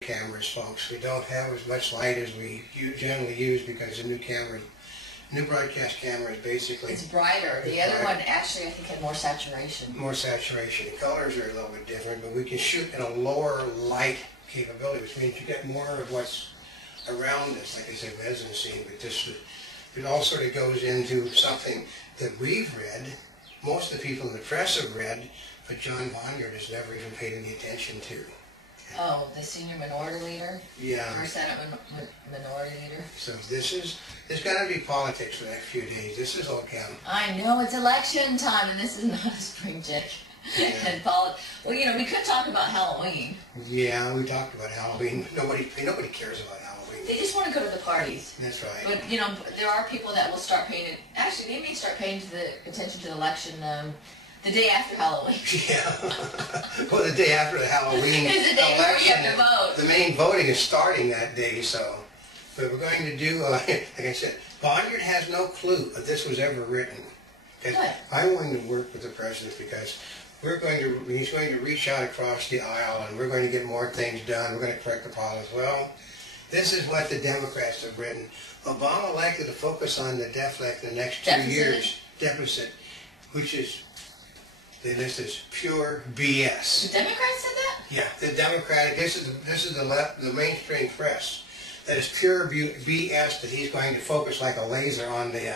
cameras, folks. We don't have as much light as we generally use because the new cameras, new broadcast cameras, basically. It's brighter. The other one actually, I think, had more saturation. More saturation. The colors are a little bit different, but we can shoot in a lower light capability, which means you get more of what's around us, like I said, mezzanine. But this, it all sort of goes into something that we've read. Most of the people in the press have read, but John Vonyard has never even paid any attention to. Oh, the senior minority leader? Yeah. Or Senate minority leader? So there's going to be politics for the next few days. This is all counting. I know, it's election time, and this is not a spring check. Yeah. And well, you know, we could talk about Halloween. Yeah, we talked about Halloween. Nobody cares about Halloween. They just want to go to the parties. That's right. But, you know, there are people that will start paying, actually, they may start paying attention to the election the day after Halloween. Yeah. Well, the day after the Halloween It's the day before you have to vote. The main voting is starting that day, so. But we're going to do, like I said, Vonyard has no clue that this was ever written. Good. I'm going to work with the president because he's going to reach out across the aisle and we're going to get more things done. We're going to correct the problems. Well, this is what the Democrats have written. Obama likely to focus on the the next 2 years. Deficit, which is, they list as pure BS. The Democrats said that? Yeah, the Democratic, this is the mainstream press. That is pure BS that he's going to focus like a laser on the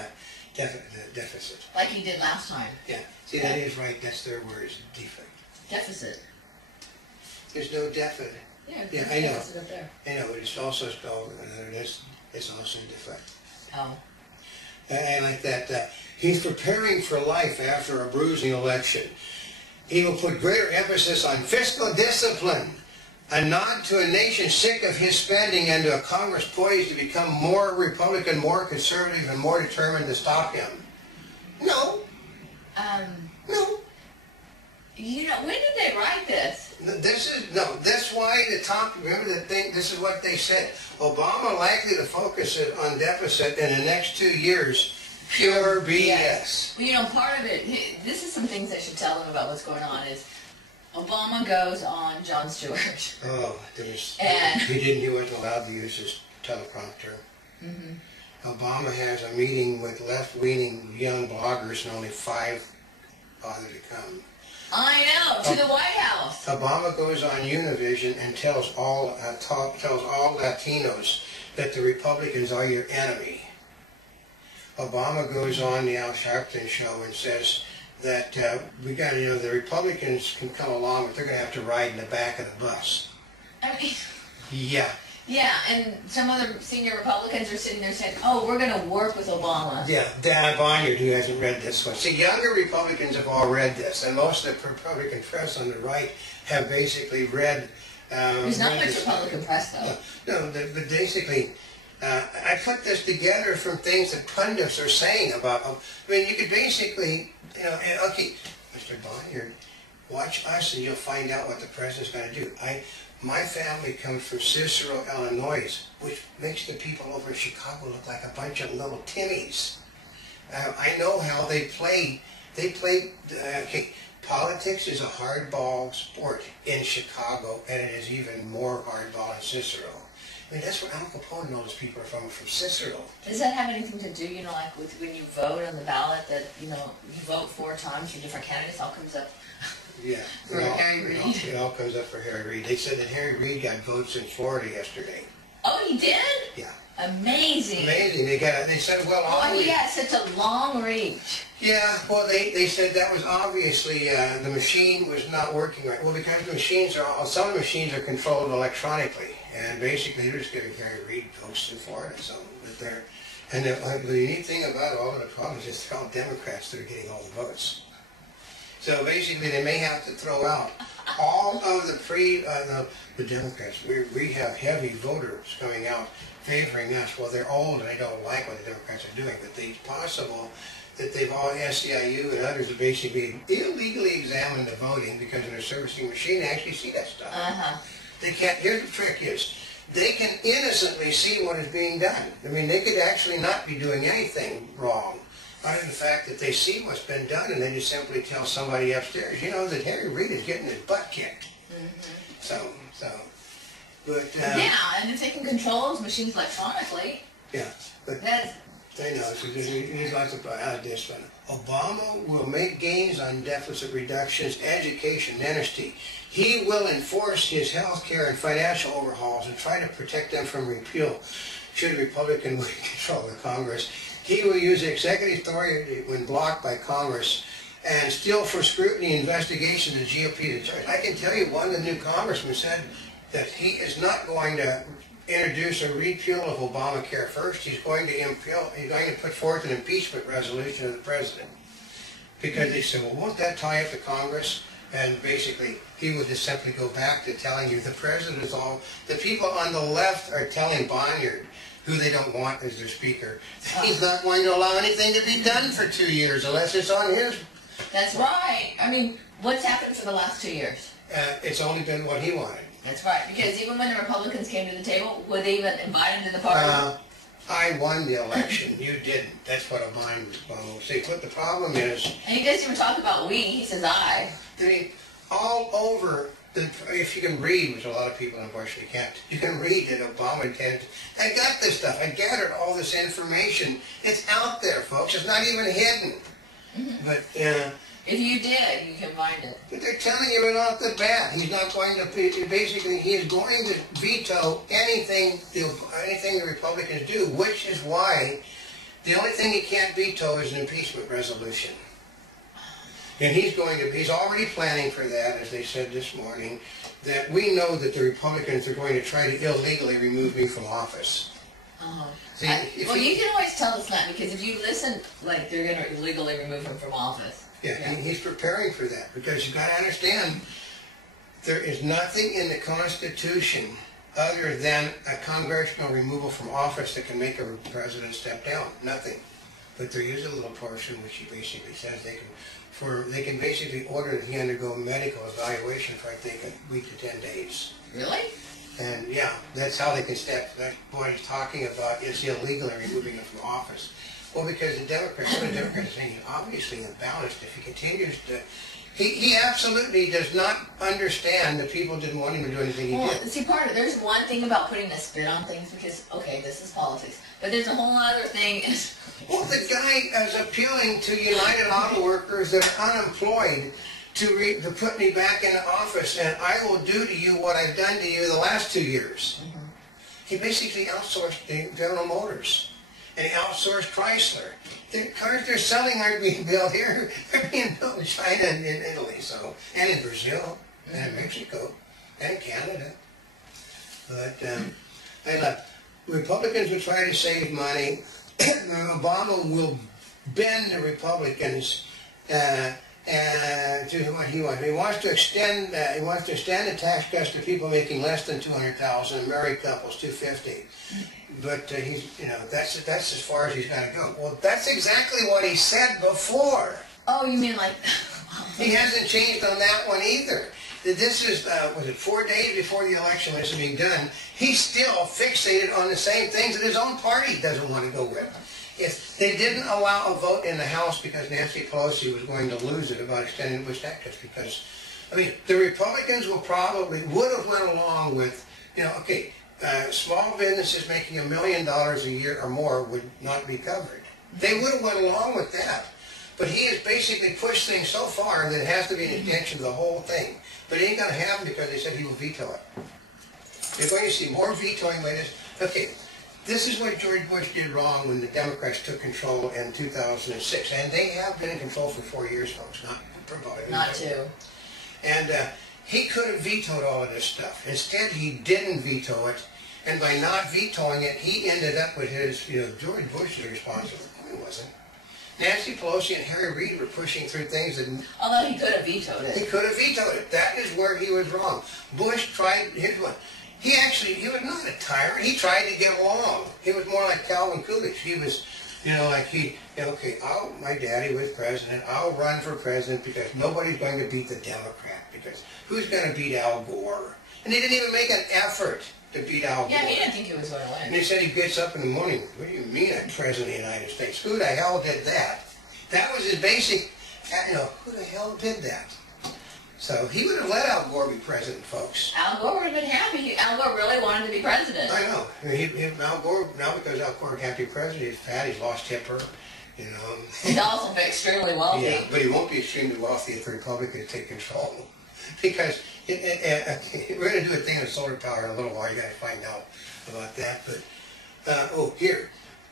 deficit. Like he did last time. Yeah, see that is right, that's their words, defect. Deficit. There's no deficit. Yeah, I know. Deficit up there. I know, but it's also spelled, it's also defect. Oh. And like that, he's preparing for life after a bruising election. He will put greater emphasis on fiscal discipline, a nod to a nation sick of his spending and to a Congress poised to become more Republican, more conservative, and more determined to stop him. No. No. You know, when did they write this? That's why the top, remember the thing, this is what they said. Obama likely to focus on deficit in the next 2 years. Pure BS. Well, you know, part of it, this is some things I should tell them about what's going on, is Obama goes on Jon Stewart. Oh, he wasn't allowed to use his teleprompter. Mm-hmm. Obama has a meeting with left-leaning young bloggers and only 5 bother to come. I know, to the White House. Obama goes on Univision and tells all Latinos that the Republicans are your enemy. Obama goes on the Al Sharpton show and says that we got to, the Republicans can come along, but they're going to have to ride in the back of the bus. I mean, yeah. Yeah, and some other senior Republicans are sitting there saying, oh, we're going to work with Obama. Yeah, Dan Vonyard, who hasn't read this one. See, younger Republicans have all read this, and most of the Republican press on the right have basically read... There's not much Republican press, though. No, but basically... I put this together from things that pundits are saying about them. I mean, you could basically, okay, Mr. Vonyard, watch us and you'll find out what the president's going to do. My family comes from Cicero, Illinois, which makes the people over in Chicago look like a bunch of little Timmies. I know how they play. Okay, politics is a hardball sport in Chicago, and it is even more hardball in Cicero. I mean, that's where Al Capone and all those people are from Cicero. Does that have anything to do, like with when you vote on the ballot, that, you vote 4 times for different candidates, all comes up yeah, for Harry Reid? It all comes up for Harry Reid. They said that Harry Reid got votes in Florida yesterday. Oh, he did? Yeah. Amazing. Amazing. They said, well, oh, he had such a long reach. Yeah, well, they said that was obviously, the machine was not working right. Well, because some of the machines are controlled electronically. And basically, they're just giving Harry Reid votes in Florida. So, and the unique thing about all of the problems is they're all Democrats that are getting all the votes. So basically, they may have to throw out all of the Democrats. We have heavy voters coming out favoring us. Well, they're old and they don't like what the Democrats are doing. But it's possible that they've all, SEIU and others, have basically illegally examined the voting because in their servicing machine they actually see that stuff. They can't. Here's the trick: they can innocently see what is being done. I mean, they could actually not be doing anything wrong, other than the fact that they see what's been done, and they just simply tell somebody upstairs, that Harry Reid is getting his butt kicked. So But Yeah, and if they can control those machines electronically, yeah, but that's I know, so there's lots of this one. Obama will make gains on deficit reductions, education, dentistry. He will enforce his health care and financial overhauls and try to protect them from repeal should Republican win control of Congress. He will use executive authority when blocked by Congress and still for scrutiny investigation the GOP to charge. I can tell you one of the new congressmen said that he is not going to introduce a repeal of Obamacare first. He's going to put forth an impeachment resolution of the president. Because they said, well, won't that tie up the Congress? And basically, he would just simply go back to telling you the president is all, the people on the left are telling Bonnier, who they don't want as their speaker, he's not going to allow anything to be done for 2 years unless it's on his. That's right. I mean, what's happened for the last 2 years? It's only been what he wanted. That's right. Because even when the Republicans came to the table, would they even invite him to the party? I won the election. You didn't. That's what a mind will say. But the problem is... And he doesn't even talk about we. He says I. All over, if you can read, which a lot of people unfortunately can't, you can read that Obama intended... I got this stuff. I gathered all this information. It's out there, folks. It's not even hidden. Mm-hmm. But... if you did, you can find it. But they're telling you right off the bat. He's not going to, basically, he is going to veto anything the Republicans do, which is why the only thing he can't veto is an impeachment resolution. And he's already planning for that, as they said this morning, that we know that the Republicans are going to try to illegally remove me from office. See, well, you can always tell it's not, because if you listen, like, they're going to illegally remove him from office. Yeah, he's preparing for that, because you've got to understand, there is nothing in the Constitution other than a congressional removal from office that can make a president step down. Nothing. But there is a little portion which he basically says they can basically order that he undergo medical evaluation for, I think, a week to 10 days. Really? And yeah, that's how they can step. That's what he's talking about is illegally removing him from office. Well, because the Democrats are saying he's obviously imbalanced if he continues to... He absolutely does not understand that people didn't want him to do anything he did. See, part of it, there's one thing about putting a spin on things because, okay, this is politics, but there's a whole other thing. Well, the guy is appealing to United Auto Workers that are unemployed to put me back in office, and I will do to you what I've done to you the last 2 years. Mm-hmm. He basically outsourced General Motors. And he outsourced Chrysler. The cars they're selling aren't being built here. They're being built in China and in Italy, and in Brazil, and in Mexico, and Canada. But Republicans will try to save money. Obama will bend the Republicans to what he wants. He wants to extend. The tax cuts to people making less than $200,000, and married couples $250,000. But that's as far as he's got to go. Well, that's exactly what he said before. Oh, you mean like... He hasn't changed on that one either. This is, was it 4 days before the election was being done? He's still fixated on the same things that his own party doesn't want to go with. If they didn't allow a vote in the House because Nancy Pelosi was going to lose it about extending Bush tax cuts, because, I mean, the Republicans would have went along with, okay, small businesses making $1 million a year or more would not be covered. They would have went along with that. But he has basically pushed things so far that it has to be an extension of the whole thing. But it ain't going to happen because they said he will veto it. You're going to see more vetoing by this. Okay, this is what George Bush did wrong when the Democrats took control in 2006. And they have been in control for 4 years, folks, not 2. And he could have vetoed all of this stuff. Instead, he didn't veto it. And by not vetoing it, he ended up with his, George Bush was responsible. No, he wasn't. Nancy Pelosi and Harry Reid were pushing through things that... Although he could have vetoed it. He could have vetoed it. That is where he was wrong. Bush tried his one. He was not a tyrant. He tried to get along. He was more like Calvin Coolidge. He was, my daddy was president. I'll run for president because nobody's going to beat the Democrat. Because who's going to beat Al Gore? And they didn't even make an effort to beat Al Gore. Yeah, he didn't think he was going to win. And he said he gets up in the morning, what do you mean I'm president of the United States? Who the hell did that? That was his basic, who the hell did that? So he would have let Al Gore be president, folks. Al Gore would have been happy. Al Gore really wanted to be president. I know. I mean, Al Gore, now because Al Gore can't be president, he's fat, he's lost temper, you know. He's also extremely wealthy. Yeah, but he won't be extremely wealthy if the Republicans take control. Because we're going to do a thing on solar power in a little while. You got to find out about that. But here,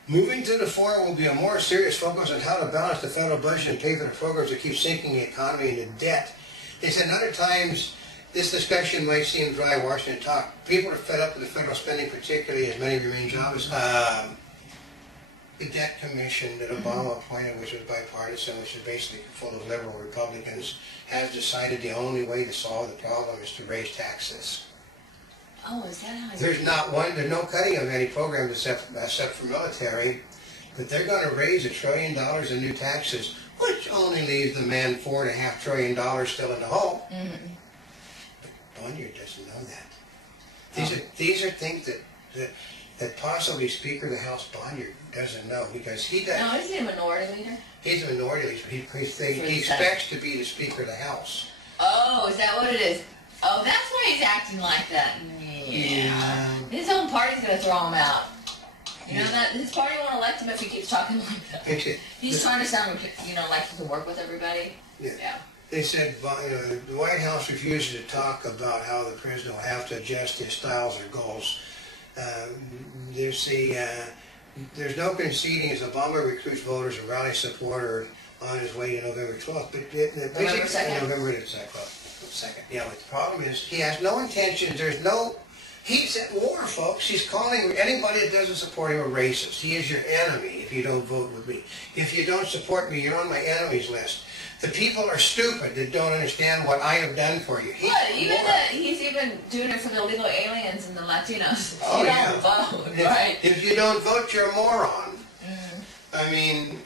moving to the fore will be a more serious focus on how to balance the federal budget and pay for the programs that keep sinking the economy into debt. They said other times this discussion might seem dry Washington talk. People are fed up with the federal spending, particularly as many remain jobless. The debt commission that Obama appointed, which was bipartisan, which is basically full of liberal Republicans, has decided the only way to solve the problem is to raise taxes. Oh, is that how There's no cutting of any programs except for military, but they're going to raise $1 trillion in new taxes, which only leaves the man $4.5 trillion still in the hole. Mm-hmm. But Bonnier doesn't know that. These are things that possibly Speaker of the House Bonnier doesn't know, because he does. No, is he a minority leader? He's a minority leader. He expects to be the Speaker of the House. Oh, is that what it is? Oh, that's why he's acting like that. Yeah. His own party's going to throw him out. You know that his party won't elect him if he keeps talking like that. He's trying to sound, like he can work with everybody. Yeah. They said, the White House refuses to talk about how the president will have to adjust his styles or goals. There's no conceding as Obama recruits voters and rallies support on his way to November 12th. But November 2nd? November 2nd. Yeah, but the problem is he has no intention. He's at war, folks. He's calling anybody that doesn't support him a racist. He is your enemy if you don't vote with me. If you don't support me, you're on my enemies list. The people are stupid that don't understand what I have done for you. He's even doing it for the illegal aliens and the Latinos. Oh, you don't vote, right? If you don't vote, you're a moron. I mean,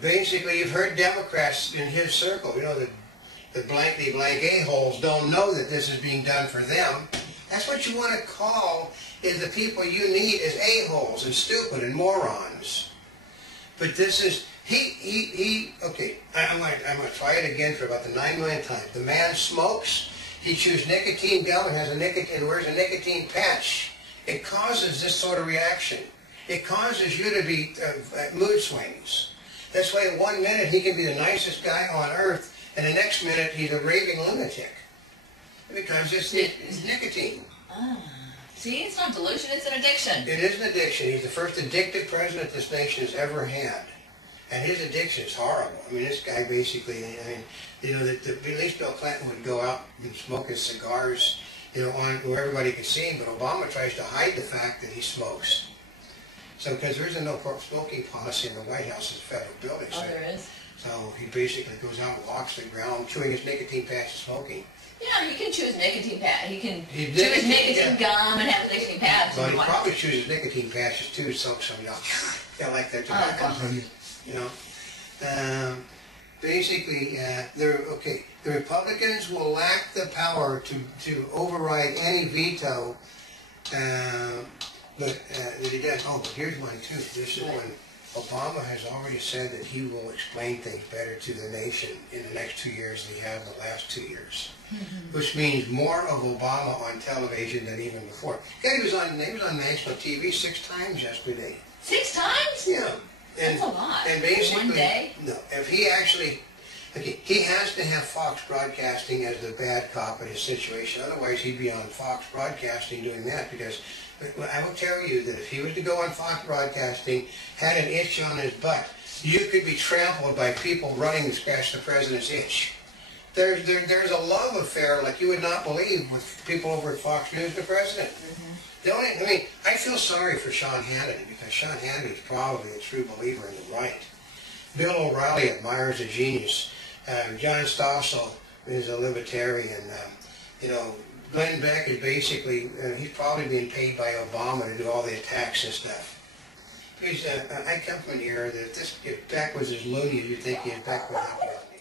basically you've heard Democrats in his circle, the blankety blank a-holes don't know that this is being done for them. That's what you want to call is the people you need as a-holes and stupid and morons. But this is, okay, I'm going to try it again for about the 9 millionth time. The man smokes, he chews nicotine gum and wears a nicotine patch. It causes this sort of reaction. It causes you to be mood swings. That's why in 1 minute he can be the nicest guy on earth, and the next minute he's a raving lunatic. Because it's nicotine. See, it's not delusion, it's an addiction. It is an addiction. He's the first addicted president this nation has ever had. And his addiction is horrible. I mean, this guy basically, at least Bill Clinton would go out and smoke his cigars, where everybody could see him, but Obama tries to hide the fact that he smokes. So, because there isn't no smoking policy in the White House as a federal building. Oh, there is? So he basically goes out and walks the ground, chewing his nicotine patch and smoking. Yeah, he can chew his nicotine patch. He can chew his nicotine gum and have his nicotine patch. Well, he probably chews his nicotine patches too, so y'all like their tobacco. Basically, the Republicans will lack the power to override any veto. But he does. Oh, but here's one too. This is when Obama has already said that he will explain things better to the nation in the next 2 years than he has in the last 2 years. Which means more of Obama on television than even before. Yeah, he was on national TV 6 times yesterday. 6 times? Yeah. That's a lot. And basically, 1 day? No, if he actually, he has to have Fox Broadcasting as the bad cop in his situation. Otherwise, he'd be on Fox Broadcasting doing that, because I will tell you that if he was to go on Fox Broadcasting, had an itch on his butt, you could be trampled by people running to scratch the president's itch. There's a love affair like you would not believe with people over at Fox News and the president. I feel sorry for Sean Hannity, because Sean Hannity is probably a true believer in the right. Bill O'Reilly admires a genius. John Stossel is a libertarian. Glenn Beck is basically, he's probably being paid by Obama to do all the attacks and stuff. Because I come from an era that if Beck was as loony as you think he is, Beck would not be.